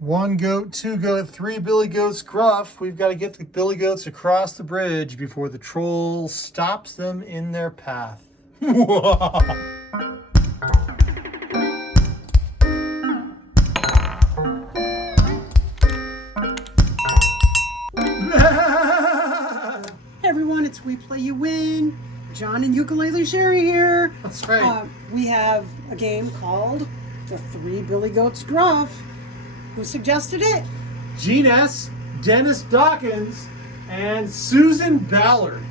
One goat, two goat, three billy goats gruff. We've got to get the billy goats across the bridge before the troll stops them in their path. Hey everyone, it's We Play You Win. John and Ukulele Sherry here. That's right. We have a game called The Three Billy Goats Gruff. Who suggested it? Gene S., Dennis Dawkins, and Susan Ballard.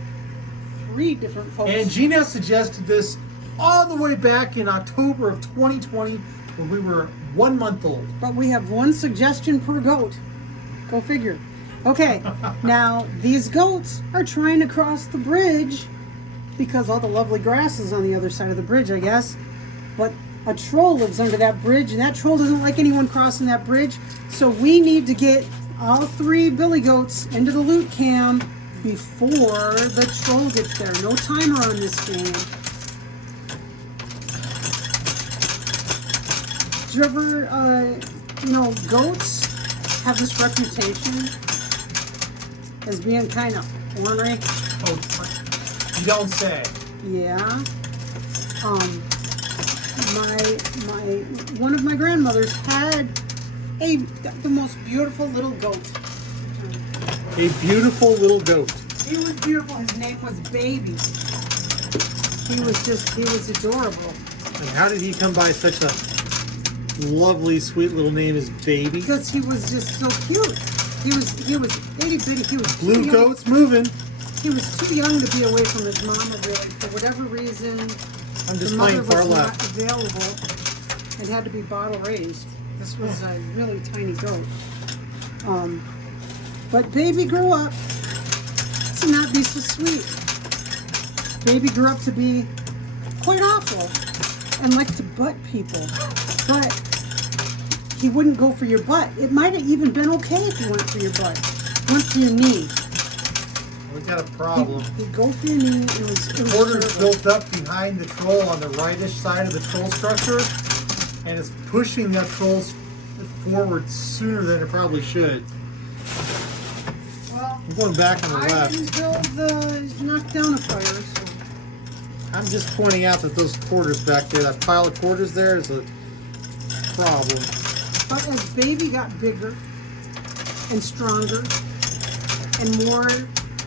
Three different folks. And Gene S. suggested this all the way back in October of 2020 when we were 1 month old. But we have one suggestion per goat. Go figure. Okay, now these goats are trying to cross the bridge because all the lovely grass is on the other side of the bridge, I guess. But a troll lives under that bridge, and that troll doesn't like anyone crossing that bridge. So we need to get all three billy goats into the loot cam before the troll gets there. No timer on this game. Do you ever, goats have this reputation as being kind of ornery? Oh, you don't say. Yeah. One of my grandmothers had the most beautiful little goat. A beautiful little goat. He was beautiful. His name was Baby. He was adorable. And how did he come by such a lovely, sweet little name as Baby? Because he was just so cute. He was itty bitty. He was Blue goats moving. He was too young to be away from his mama, really. For whatever reason, I'm just the mother playing far was left. not available and had to be bottle raised. This was a really tiny goat. But Baby grew up to not be so sweet. Baby grew up to be quite awful and liked to butt people. But he wouldn't go for your butt. It might have even been okay if he went for your butt. Went for your knee. We got a problem. He'd go for your knee. It was Quarters terrible. built up behind the troll on the rightish side of the troll structure, and it's pushing that troll forward sooner than it probably should. Well, I'm going back on the I left. didn't build knock down a fire, so. I'm just pointing out that those quarters back there, that pile of quarters there, is a problem. But as Baby got bigger and stronger and more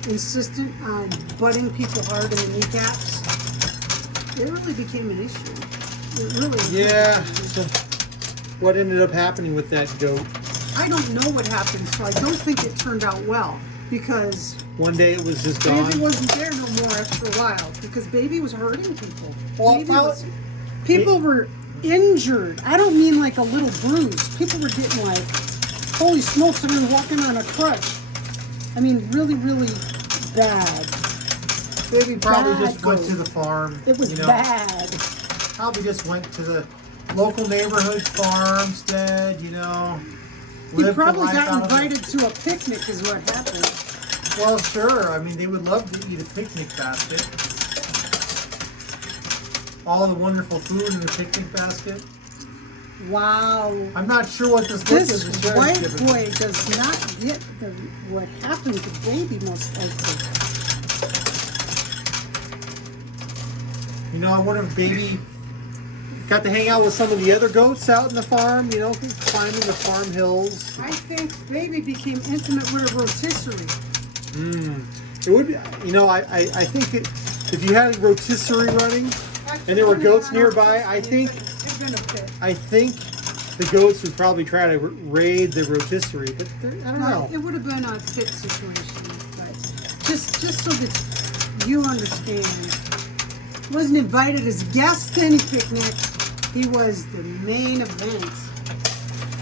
insistent on butting people hard in the kneecaps, it really became an issue. It really Yeah. became an issue. So what ended up happening with that goat? I don't know what happened, so I don't think it turned out well because One day it was just Baby gone. wasn't there no more after a while because Baby was hurting people. Well, People were injured. I don't mean like a little bruise. People were getting like, holy smokes, I'm walking on a crutch. I mean, really, really bad. Baby probably Bad just went goat. to the farm. It was bad. Probably just went to the local neighborhood farmstead, He lived the probably life got out of it. invited to a picnic is what happened. Well, sure. I mean, they would love to eat a picnic basket. All the wonderful food in the picnic basket. Wow. I'm not sure what this look This is. The white sheriff's giving. boy does not get what happened to Baby most likely. I wonder if Baby got to hang out with some of the other goats out in the farm, climbing the farm hills. I think Baby became intimate with a rotisserie. It would be, I think if you had a rotisserie running and there were goats nearby, I think the goats would probably try to raid the rotisserie, but I don't know. It would have been a fit situation, but just so that you understand, he wasn't invited as guest to any picnic. He was the main event.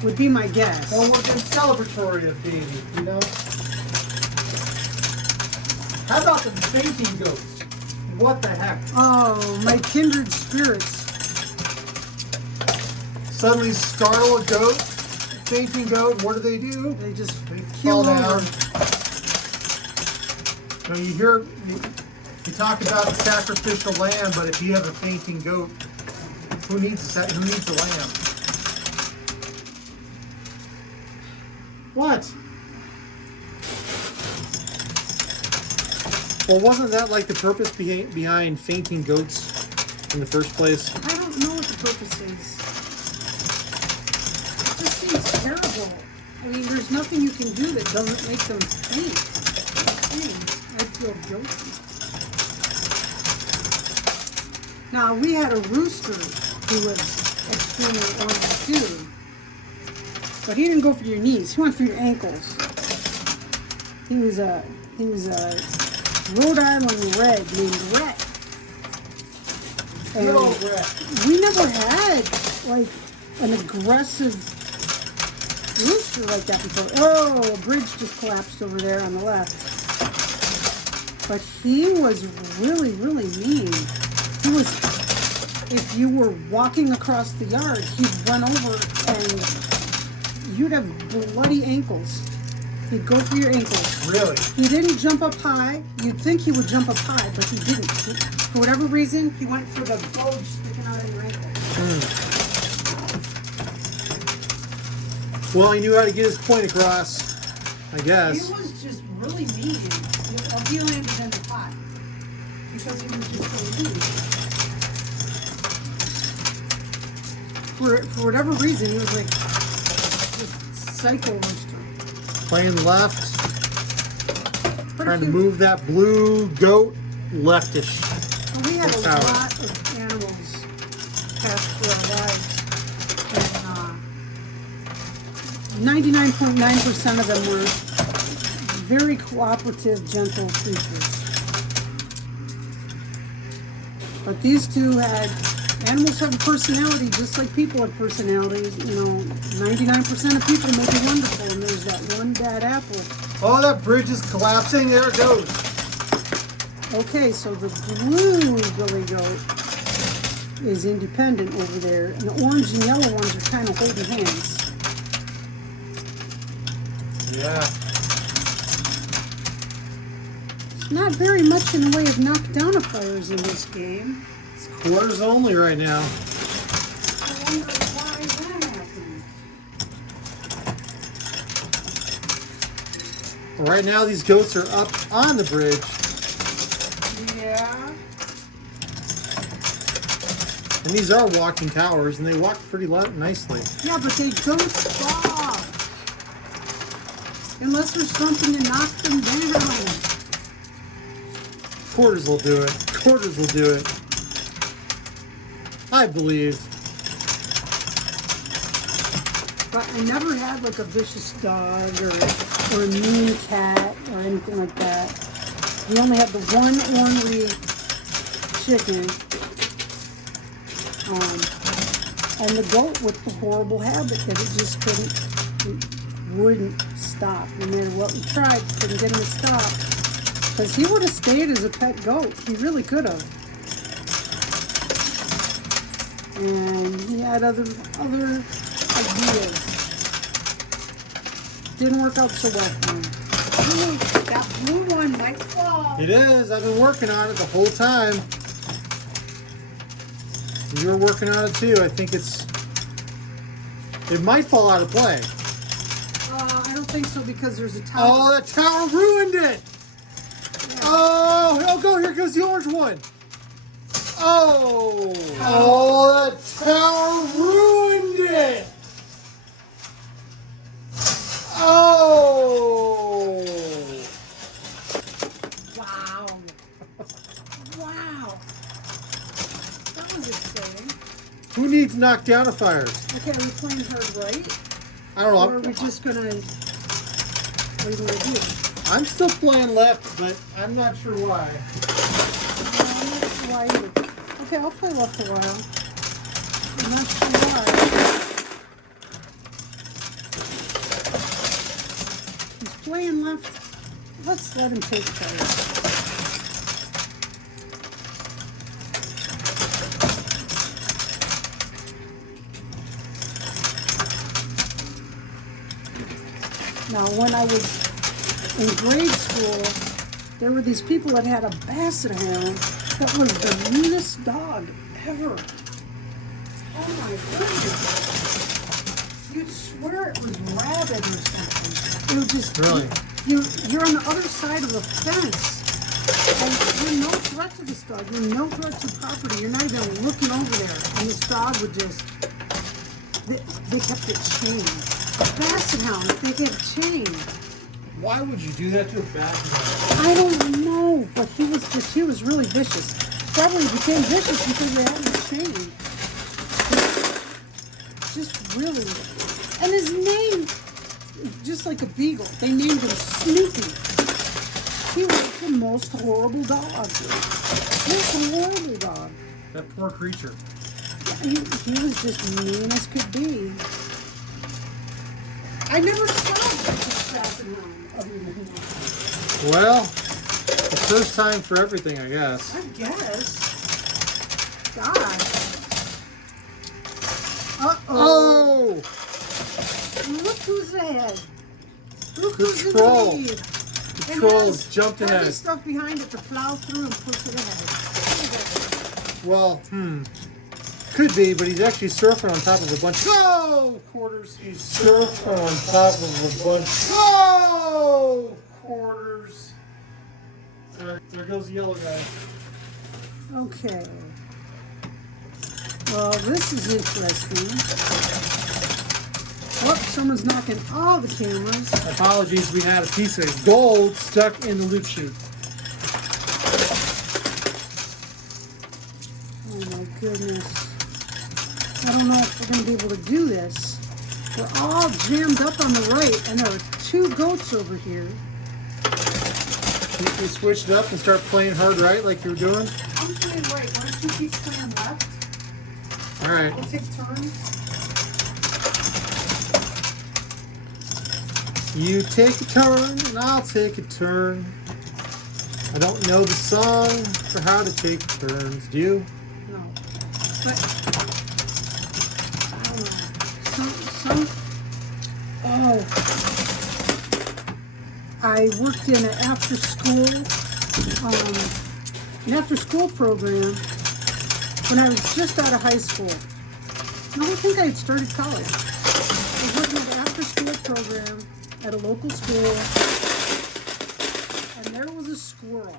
Would be my guess. Well, we're being celebratory of Baby, How about the fainting goats? What the heck? Oh, my kindred spirits. Suddenly startle a goat, fainting goat, what do? They just They kill fall down. over. You talk about the sacrificial lamb, but if you have a fainting goat, who needs a lamb? What? Well, wasn't that like the purpose behind fainting goats in the first place? I don't know what the purpose is. It just seems terrible. I mean, there's nothing you can do that doesn't make them faint. I feel guilty. Now, we had a rooster who was extremely orange too. But he didn't go for your knees. He went for your ankles. He was a Rhode Island red named Rhett. And No, Rhett. we never had like an aggressive rooster like that before. Oh, a bridge just collapsed over there on the left. But he was really, really mean. He was, if you were walking across the yard, he'd run over and you'd have bloody ankles. He'd go for your ankles. Really? He didn't jump up high. You'd think he would jump up high, but he didn't. For whatever reason, he went for the bulge sticking out of your ankle. Well, he knew how to get his point across, I guess. He was just really mean. He landed in the pot because he was just so mean. For whatever reason, he was like this psycho rooster. Playing left. Trying to move that blue goat leftish. We had a Power. lot of animals pass through our lives, and 99.9% of them were very cooperative, gentle creatures. But these two had, animals have a personality just like people have personalities. You know, 99% of people may be wonderful, and there's that one bad apple. Oh, that bridge is collapsing. There it goes. Okay, so the blue billy goat is independent over there, and the orange and yellow ones are kind of holding hands. Yeah. Not very much in the way of knockdown-a-fires in this game. It's quarters only right now. I wonder why that happened. Right now, these goats are up on the bridge. Yeah. And these are walking towers, and they walk pretty nicely. Yeah, but they don't stop. Unless there's something to knock them down. Quarters will do it. Quarters will do it. I believe. But I never had like a vicious dog or a mean cat or anything like that. We only had the one ornery chicken. And the goat with the horrible habit that it just wouldn't stop. No matter what we tried, couldn't get him to stop. Because he would have stayed as a pet goat. He really could have. And he had other ideas. Didn't work out so well for him. Ooh, that blue one might fall. It is. I've been working on it the whole time. You're working on it too. I think it might fall out of play. I don't think so because there's a tower. Oh, that tower ruined it. Yeah. Oh, go! Here goes the orange one. Oh, that tower ruined it. Oh. Wow. Wow. That was exciting. Who needs knockdown-a-fires? Okay, are we playing hard right? I don't know. Or are we just gonna... What are you gonna do? I'm still playing left, but I'm not sure why. I'm not sure why either. Okay, I'll play left a while. I'm not sure why. He's playing left. Let's let him take fire. Now, when I was in grade school, there were these people that had a basset hound that was the meanest dog ever. Oh my goodness. You'd swear it was rabid or something. just Really? you're on the other side of the fence. And you're no threat to this dog. You're no threat to property. You're not even looking over there. And this dog would just, they kept it chained. A basset hound, they get chained. Why would you do that to a basset hound? I don't know, but he was really vicious. Probably became vicious because they had him chained. Just really, and his name, just like a beagle, they named him Snoopy. He was the most horrible dog. Most horrible dog. That poor creature. He was just mean as could be. I never saw this basset hound other than him. Well, the first time for everything, I guess. I guess. God. Uh-oh. Oh! Look who's ahead. Look The who's troll. in the lead. The And trolls has jumped heavy ahead. stuff behind it to plow through and push it ahead. Well, could be, but he's actually surfing on top of a bunch. Go! Quarters. He's surfing on top of a bunch. Go! Quarters. There goes the yellow guy. Okay. Well, this is interesting. Oh, someone's knocking all the cameras. Apologies, we had a piece of gold stuck in the loot chute. Oh my goodness. I don't know if we're going to be able to do this. We're all jammed up on the right, and there are two goats over here. We switch it up and start playing hard right like you were doing. I'm playing right. Why don't you keep playing left? All right. We'll take turns. You take a turn and I'll take a turn. I don't know the song for how to take turns. Do you? No. But, I don't know. I worked in an after school program when I was just out of high school. No, I think I had started college. I was working in an after school program at a local school, and there was a squirrel.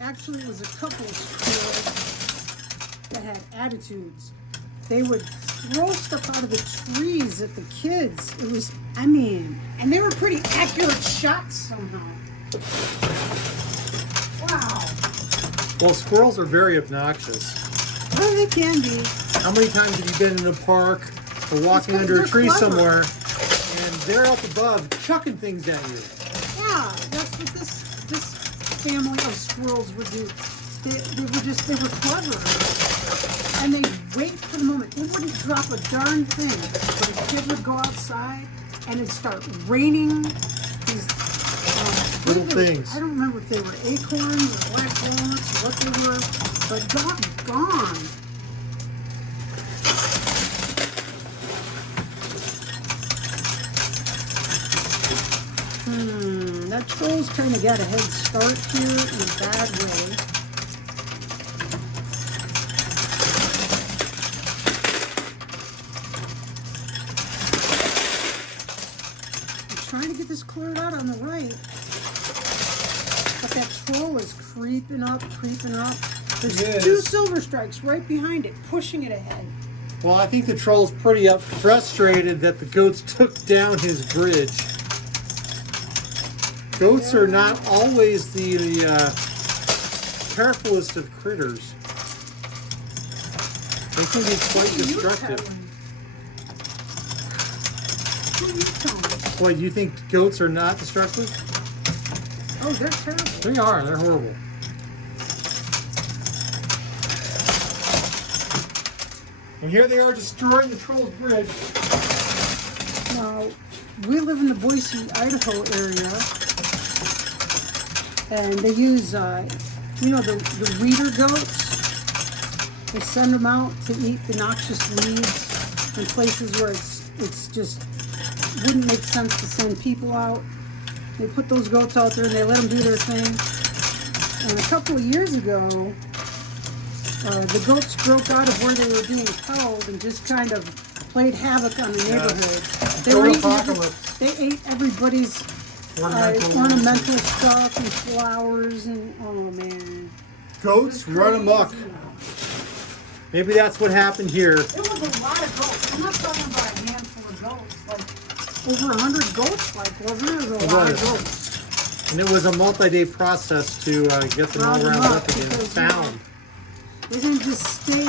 Actually, it was a couple of squirrels that had attitudes. They would throw stuff out of the trees at the kids. It was, and they were pretty accurate shots somehow. Wow. Well, squirrels are very obnoxious. Well, they can be. How many times have you been in a park or walking It's 'cause under a they're tree clever. somewhere and they're up above chucking things at you? Yeah, that's what this family of squirrels would do. They were clever. And they wait for the moment. They wouldn't drop a darn thing. But a kid would go outside and it'd start raining these Little things. I don't remember if they were acorns or black walnuts or what they were, but doggone. That troll's kind of got a head start here in a bad way. Trying to get this cleared out on the right. But that troll is creeping up, creeping up. There's Yes. two silver strikes right behind it, pushing it ahead. Well, I think the troll's pretty frustrated that the goats took down his bridge. Goats are not always the carefulest of critters. They can be quite Who are you destructive. telling? Who are you telling? Why, do you think goats are not destructive? Oh, they're terrible. They are. They're horrible. And here they are destroying the troll's bridge. Now, we live in the Boise, Idaho area, and they use, the weeder goats. They send them out to eat the noxious weeds in places where it's just wouldn't make sense to send people out. They put those goats out there and they let them do their thing. And a couple of years ago, the goats broke out of where they were being held and just kind of played havoc on the neighborhood. They Goat were eating apocalypse. they ate everybody's Ornamental stuff and flowers and oh man. Goats run amok. Maybe that's what happened here. It was a lot of goats. I'm not talking about a handful of goats. Like over 100 goats. Like wasn't it? It was a lot of goats. And it was a multi-day process to get them all rounded up again and found. They didn't just stay in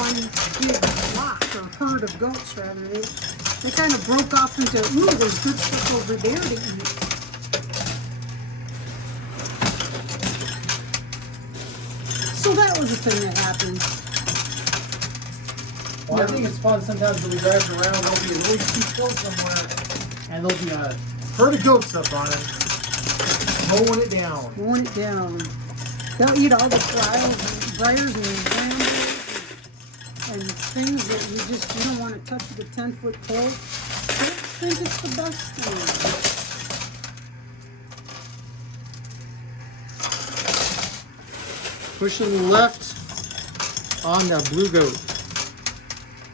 one big flock or herd of goats, rather. They kind of broke off into, ooh, there's good stuff over there to eat. So that was a thing that happened. Well, I think it's fun sometimes when we drive around, there'll be a really steep hill somewhere, and there'll be a herd of goats up on it, mowing it down. Mowing it down. They'll eat all the briars and brambles and things that you don't want to touch with a 10-foot pole. I think it's the best thing. Pushing left on the blue goat.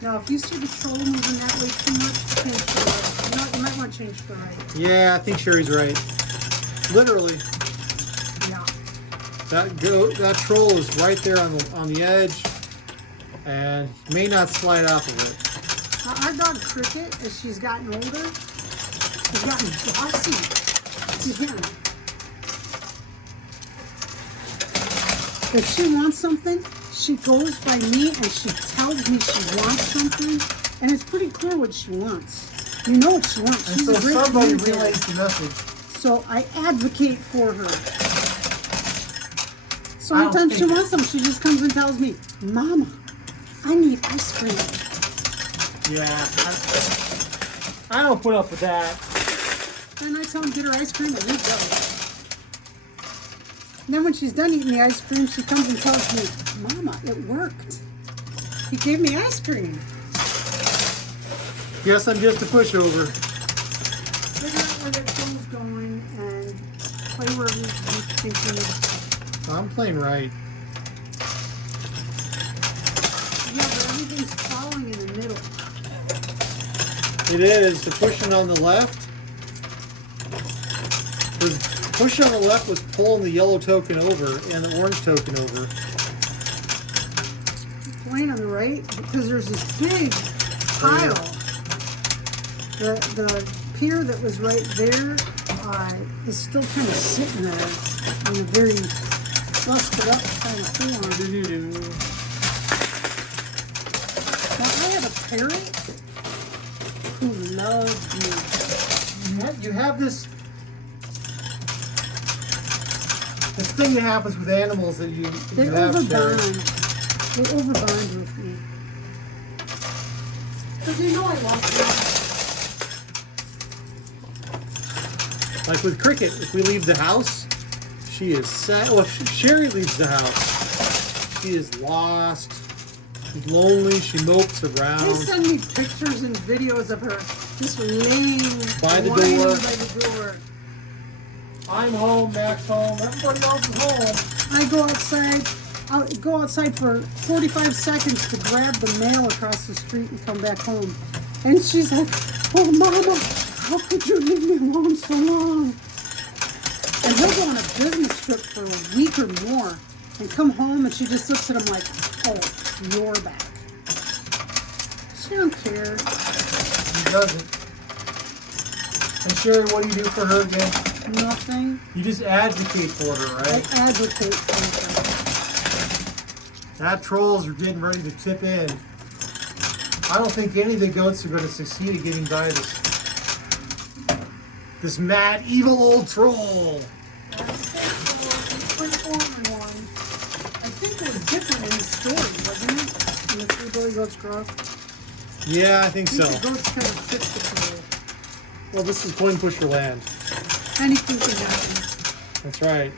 Now, if you see the troll moving that way too much, change to the right. You know what? You might want to change to the right. Yeah, I think Sherry's right. Literally. Yeah. That troll is right there on the edge, and may not slide off of it. Our dog Cricket, as she's gotten older, has gotten bossy to him. If she wants something, she goes by me and she tells me she wants something, and it's pretty clear what she wants. You know what she wants. And She's so a great somebody communicator. relays the message. So I advocate for her. So I don't anytime she think- wants something, she just comes and tells me, Mama, I need ice cream. Yeah, I don't put up with that. And I tell him, get her ice cream, and we go. And then when she's done eating the ice cream, she comes and tells me, Mama, it worked. He gave me ice cream. Guess I'm just a pushover. Figure out where that show's going and play wherever you think you need. I'm playing right. Yeah, but everything's falling in the middle. It is. The pushing on the left. The push on the left was pulling the yellow token over and the orange token over. Playing on the right because there's this big pile. The pier that was right there is still kind of sitting there on a very busted up kind of form. Now I have a parrot who loves me. You have this thing that happens with animals that you They have shared. overbond. They overbond with me. Because they know I love them. Like with Cricket, if we leave the house, she is sad. Well, if Sherry leaves the house, she is lost. She's lonely. She mopes They around. send me pictures and videos of her just laying By the whining door. by the door. I'm home, Mac's home, everybody else is home. I go outside. I'll go outside for 45 seconds to grab the mail across the street and come back home. And she's like, oh, Mama, how could you leave me alone so long? And he'll go on a business trip for a week or more and come home and she just looks at him like, oh, you're back. She don't care. She doesn't. And Sherry, what do you do for her again? Nothing. You just advocate for her, I right? advocate for her. That trolls are getting ready to tip in. I don't think any of the goats are going to succeed at getting by this mad, evil old troll. I think it was different in the story, wasn't it? In the Three Billy Goats Grow. Yeah, I think I so. think the goats kind of tipped the troll. Well, this is coin pusher land. Anything can happen. That's right.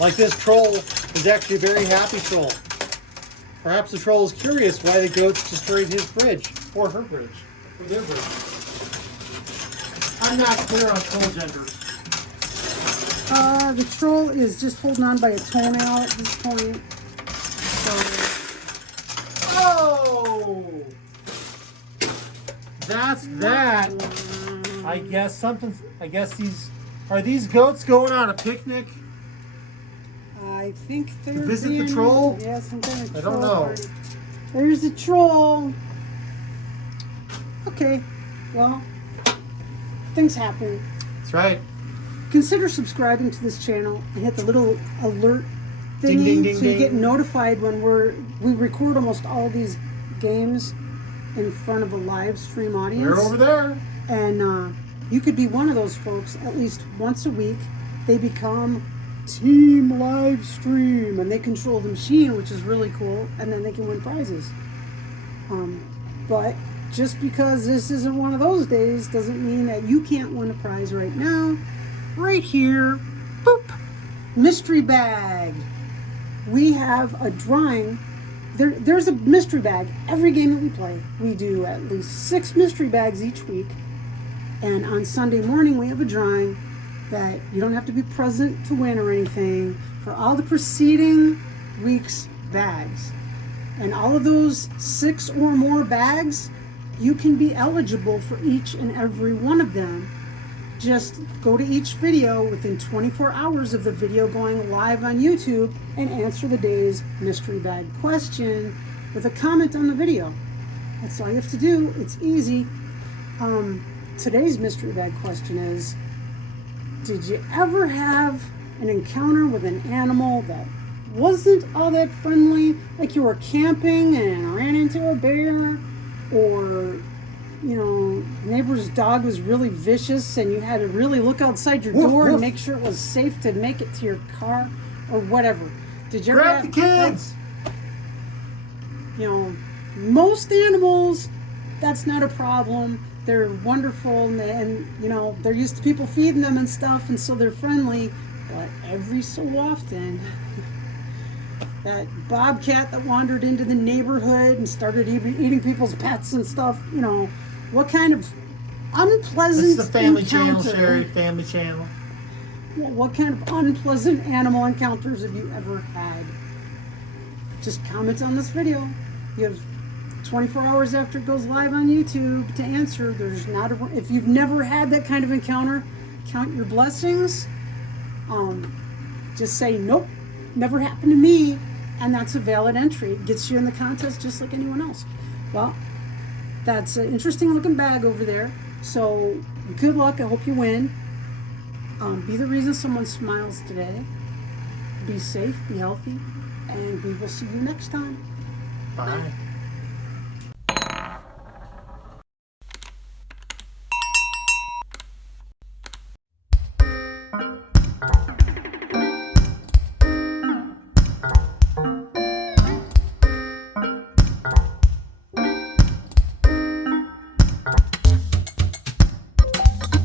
Like this troll is actually a very happy troll. Perhaps the troll is curious why the goats destroyed his bridge, or her bridge, or their bridge. I'm not clear on troll gender. The troll is just holding on by a toenail at this point. So, Oh! That's that. I guess Are these goats going on a picnic? I think they're To visit the being- troll? Yeah, some kind of I troll don't know. party. There's a troll. Okay, well, things happen. That's right. Consider subscribing to this channel and hit the little alert Ding, thingy ding, ding, so you get ding. notified when we record almost all these games in front of a live stream audience. They're over there. And you could be one of those folks. At least once a week they become team live stream and they control the machine, which is really cool, and then they can win prizes. But just because this isn't one of those days doesn't mean that you can't win a prize right now. Right here, boop, mystery bag. We have a drawing. There's a mystery bag every game that we play. We do at least 6 mystery bags each week. And on Sunday morning, we have a drawing that you don't have to be present to win or anything for all the preceding week's bags. And all of those 6 or more bags, you can be eligible for each and every one of them. Just go to each video within 24 hours of the video going live on YouTube and answer the day's mystery bag question with a comment on the video. That's all you have to do. It's easy. Today's mystery bag question is, did you ever have an encounter with an animal that wasn't all that friendly? Like you were camping and ran into a bear, or neighbor's dog was really vicious and you had to really look outside your Woof, door woof. and make sure it was safe to make it to your car, or whatever. Did you ever Grab the have, kids. most animals, that's not a problem. They're wonderful, and they're used to people feeding them and stuff, and so they're friendly. But every so often, that bobcat that wandered into the neighborhood and started eating people's pets and stuff, what kind of unpleasant It's the Family encounter, Channel, Sherry. Family Channel. What kind of unpleasant animal encounters have you ever had? Just comment on this video. You have 24 hours after it goes live on YouTube to answer. If you've never had that kind of encounter, count your blessings. Just say, nope, never happened to me, and that's a valid entry. It gets you in the contest just like anyone else. Well, that's an interesting looking bag over there. So good luck. I hope you win. Be the reason someone smiles today. Be safe, be healthy, and we will see you next time. Bye.